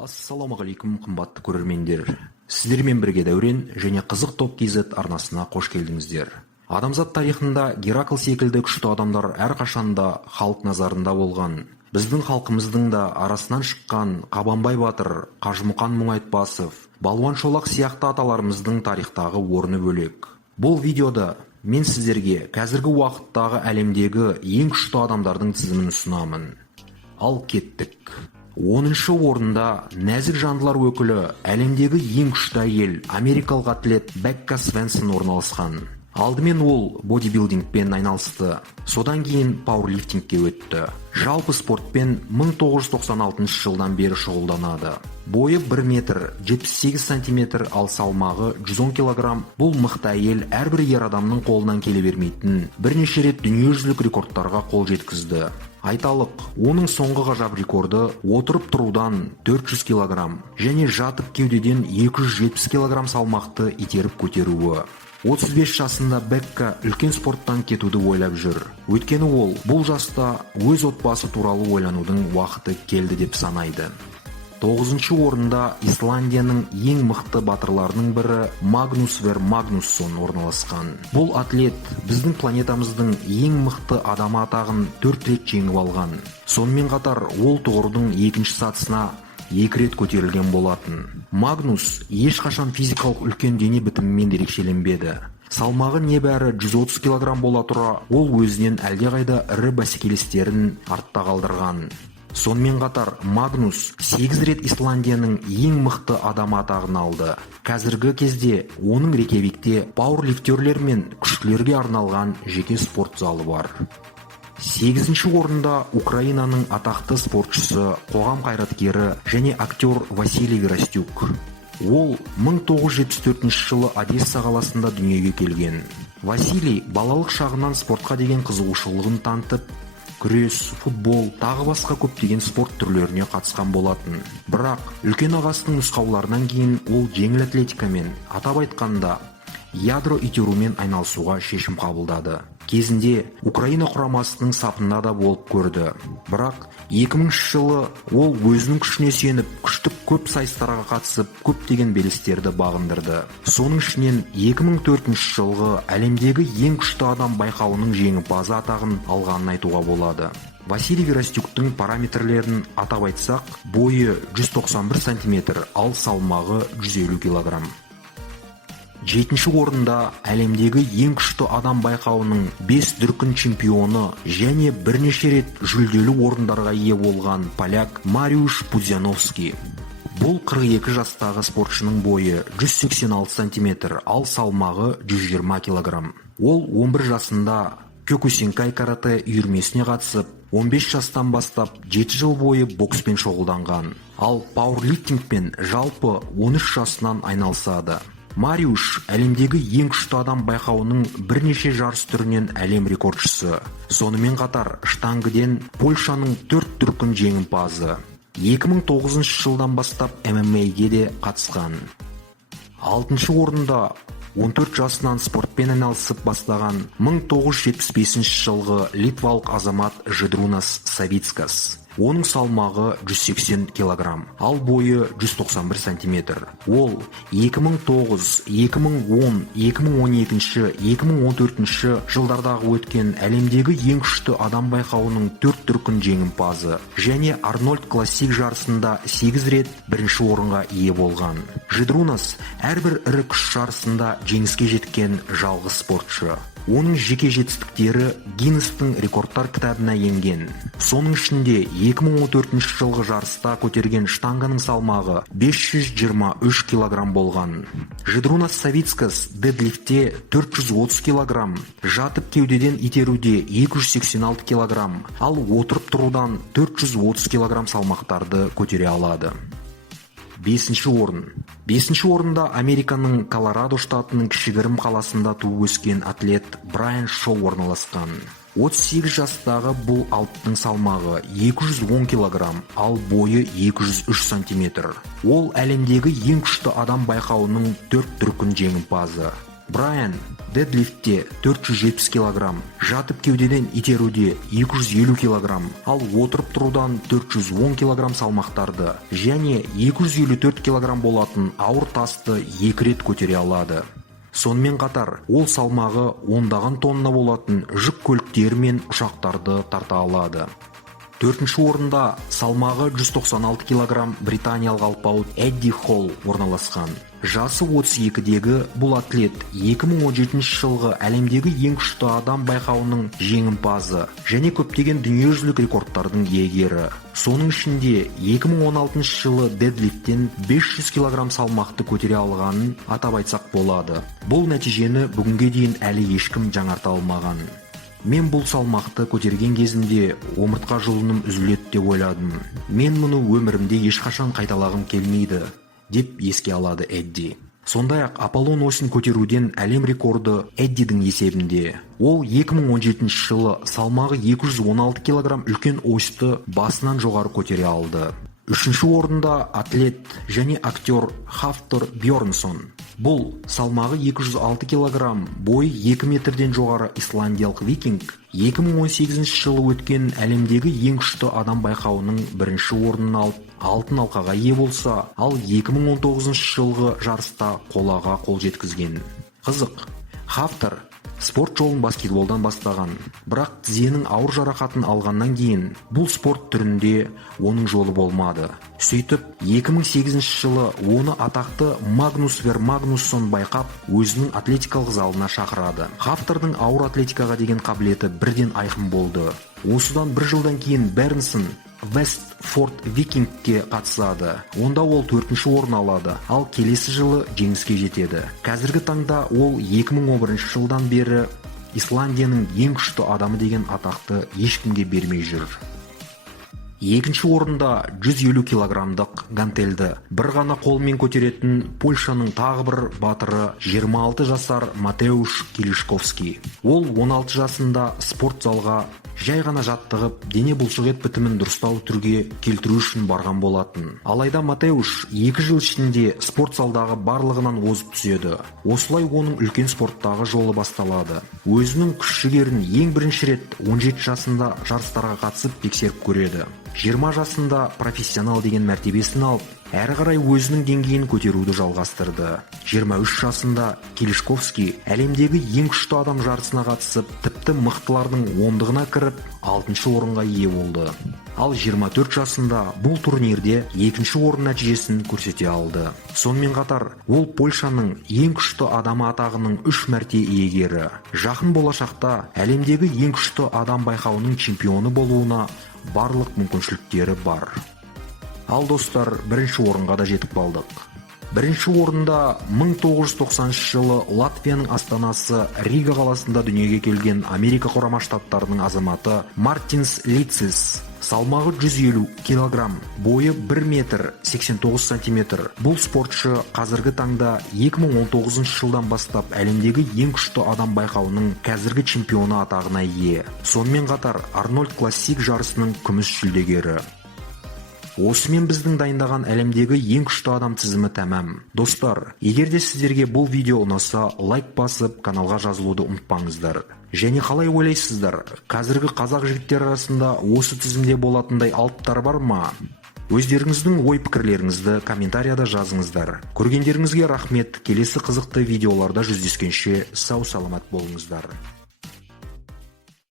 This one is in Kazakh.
Ассалаумағалейкум, қымбатты көрермендер. Сіздермен бірге Дәурен және Қызық топ KZ арнасына қош келдіңіздер. Адамзат тарихында Геракл секілді күшті адамдар әрқашанда халық назарында болған. Біздің халқымыздың да арасынан шыққан Қабанбай батыр, Қажымұқан Мұңайтпасов, Балуан Шолақ сияқты аталарымыздың тарихтағы орны бөлек. Бұл видеода мен сіздерге қазіргі уақыттағы әлемдегі ең күшті адамдардың тізімін ұсынамын. Ал кеттік. 10-шы орында нәзік жандылар өкілі, әлемдегі ең күшті әйел, америкалық атлет Бекка Свенсон орналасқан. Алдымен ол бодибилдингпен айналысты, содан кейін пауэрлифтингке өтті. Жалпы спортпен 1996 жылдан бері шұғылданады. Бойы 1 метр 78 сантиметр, ал салмағы 110 килограмм. Бұл мықты әйел әрбір ер адамның қолынан келе бермейтін бірнеше рет дүниежүзілік рекордтарға қол жеткізді. Айталық, оның соңғы ғажап рекорды отырып тұрудан 400 килограмм және жатып кеудеден 270 килограмм салмақты итеріп көтеруі. 35 жасында Бекка үлкен спорттан кетуді ойлап жүр. Өйткені ол бұл жаста өз отбасы туралы ойланудың уақыты келді деп санайды. 9-шы орында Исландияның ең мықты батырларының бірі Магнус Вер Магнуссон орналасқан. Бұл атлет біздің планетамыздың ең мықты адамы атағын 4 рет жеңіп алған. Сонымен қатар ол тұғырдың екінші сатысына 2 рет көтерілген болатын. Магнус ешқашан физикалық үлкен дене бітімімен ерекшеленбеді. Салмағы небәрі 130 килограмм бола тұра, ол өзінен әлдеқайда ірі бәсекелестерін артта қалдырған. Сонымен қатар Магнус 8 рет Исландияның ең мықты адамы атағын алды. Қазіргі кезде оның Рейкьявикте пауэрлифтерлер мен күштілерге арналған жеке спорт залы бар. 8-ші орында Украинаның атақты спортшысы, қоғам қайраткері және актер Василий Веростюк. Ол 1974 жылы Одесса қаласында дүниеге келген. Василий балалық шағынан спортқа деген қызығушылығын танытып, күрес, футбол, тағы басқа көптеген спорт түрлеріне қатысқан болатын. Бірақ үлкен ағасының нұсқауларынан кейін ол жеңіл атлетикамен, атап айтқанда ядро итерумен айналысуға шешім қабылдады. Кезінде Украина құрамасының сапында да болып көрді. Бірақ 2000 жылы ол өзінің күшіне сеніп, күштік көп сайыстарға қатысып, көптеген белестерді бағындырды. Соның ішінен 2004 жылғы әлемдегі ең күшті адам байқауының жеңімпазы атағын алғанын айтуға болады. Василий Веростюктың параметрлерін атап айтсақ, бойы 191 сантиметр, ал салмағы 150 килограмм. 7-ші орында әлемдегі ең күшті адам байқауының 5 дүркін чемпионы және бірнеше рет жүлделі орындарға ие болған поляк Мариуш Пудзяновский. Бұл 42 жастағы спортшының бойы 186 сантиметр, ал салмағы 120 килограмм. Ол 11 жасында Кёкусинкай карате үйірмесіне қатысып, 15 жастан бастап 7 жыл бойы бокспен шұғылданған. Ал пауэрлифтингпен жалпы 13 жасынан айналысады. Мариуш әлемдегі ең күшті адам байқауының бірнеше жарыс түрінен әлем рекордшысы. Сонымен қатар штангыден Польшаның 4 дүркін жеңімпазы. 2009 жылдан бастап ММА-ге де қатысқан. 6-шы орында 14 жасынан спортпен айналысып бастаған 1975 жылғы литвалық азамат Žydrūnas Savickas. Оның салмағы 180 килограмм, ал бойы 191 сантиметр. Ол 2009, 2010, 2012, 2014 жылдардағы өткен әлемдегі ең күшті адам байқауының 4 дүркін жеңімпазы және Арнольд Классик жарысында 8 рет бірінші орынға ие болған. Žydrūnas әрбір ірі күш жарысында жеңіске жеткен жалғыз спортшы. Оның жеке жетістіктері Гиннестің рекордтар кітабына енген. Соның ішінде 2014 жылғы жарыста көтерген штанганың салмағы 523 килограмм болған. Žydrūnas Savickas дедлифте 430 килограмм, жатып кеудеден итеруде 286 килограмм, ал отырып тұрудан 430 килограмм салмақтарды көтере алады. 5-ші орын. 5-ші орында Американың Колорадо штатының кішігірім қаласында туып өскен атлет Брайан Шоу орналасқан. 38 жастағы бұл алыптың салмағы 210 килограмм, ал бойы 203 сантиметр. Ол әлемдегі ең күшті адам байқауының 4 дүркін жеңімпазы. Брайан дедлифтте 470 кг, жатып кеудеден итеруде 250 кг, ал отырып тұрудан 410 кг салмақтарды және 254 кг болатын ауыр тасты 2 рет көтере алады. Сонымен қатар, ол салмағы ондаған тонна болатын жүк көліктері мен ұшақтарды тарта алады. Төртінші орында салмағы 196 кг британиялық алпауыт Эдди Холл орналасқан. Жасы 32-дегі бұл атлет 2017 жылғы әлемдегі ең күшті адам байқауының жеңімпазы және көптеген дүниежүзілік рекордтардың иегері. Соның ішінде 2016 жылы дедлифттен 500 кг салмақты көтере алғанын атап айтсақ болады. Бұл нәтижені бүгінге дейін әлі ешкім жаңарта алмаған. Мен бұл салмақты көтерген кезінде омыртқа жұлыным үзіледі деп ойладым. Мен мұны өмірімде ешқашан қайталағым келмейді, деп еске алады Эдди. Сондай-ақ Аполлон осыны көтеруден әлем рекорды Эддидің есебінде. Ол 2017 жылы салмағы 216 кг үлкен осьті басынан жоғары көтере алды. Үшінші орында атлет және актер Хафтор Бьорнсон. Бұл салмағы 206 кг, бойы 2 метрден жоғары исландиялық викинг 2018 жылы өткен әлемдегі ең күшті адам байқауының бірінші орнын алып, алтын алқаға ие болса, ал 2019 жылғы жарыста қолаға қол жеткізген. Қызық, Хафтор спорт жолын баскетболдан бастаған, бірақ тізенің ауыр жарақатын алғаннан кейін бұл спорт түрінде оның жолы болмады. Сөйтіп, 2008 жылы оны атақты Магнус Вер Магнуссон байқап, өзінің атлетикалық залына шақырады. Хафтордың ауыр атлетикаға деген қабілеті бірден айқын болды. Осыдан бір жылдан кейін Бернсон Вестфорд Викингке қатысады. Онда ол 4-ші орын алады, ал келесі жылы жеңіске жетеді. Қазіргі таңда ол 2011 жылдан бері Исландияның ең күшті адамы деген атақты ешкімге бермей жүр. Екінші орында 150 килограммдық гантельді бір ғана қолмен көтеретін Польшаның тағы бір батыры 26 жасар Матеуш Килишковский. Ол 16 жасында спорт залға жай ғана жаттығып, дене бұлшық ет бітімін дұрыстау түрге келтіру үшін барған болатын. Алайда Матеуш 2 жыл ішінде спорт залдағы барлығынан озып түседі. Осылай оның үлкен спорттағы жолы басталады. Өзінің күш-жігерін ең бірінші рет 17 жасында жарыстарға қатысып тексеріп көреді. 20 жасында профессионал деген мәртебесін алып, әрі қарай өзінің деңгейін көтеруді жалғастырды. 23 жасында Килишковский әлемдегі ең күшті адам жарысына қатысып, тіпті мықтылардың ондығына кіріп, 6-шы орынға ие болды. Ал 24 жасында бұл турнирде 2-ші орын нәтижесін көрсете алды. Сонымен қатар, ол Польшаның ең күшті адамы атағының 3 мәрте иегері. Жақын болашақта әлемдегі ең күшті адам байқауының чемпионы болуына барлық мүмкіншіліктері бар. Ал достар, бірінші орынға да жетіп қалдық. Бірінші орында 1990 жылы Латвияның астанасы Рига қаласында дүниеге келген Америка Құрама Штаттарының азаматы Мартинс Лицис. Салмағы 150 кг, бойы 1 метр 89 сантиметр. Бұл спортшы қазіргі таңда 2019 жылдан бастап әлемдегі ең күшті адам байқауының қазіргі чемпионы атағына ие. Сонымен қатар Арнольд Классик жарысының күміс жүлдегері. Осымен біздің дайындаған әлемдегі ең күшті адам тізімі тәмам. Достар, егер де сіздерге бұл видео ұнаса, лайк басып, каналға жазылуды ұмытпаңыздар. Және қалай ойлайсыздар, қазіргі қазақ жігіттері арасында осы тізімде болатындай алыптар бар ма? Өздеріңіздің ой-пікірлеріңізді комментарияда жазыңыздар. Көргендеріңізге рахмет. Келесі қызықты видеоларда жүздескенше сау саламат болыңыздар.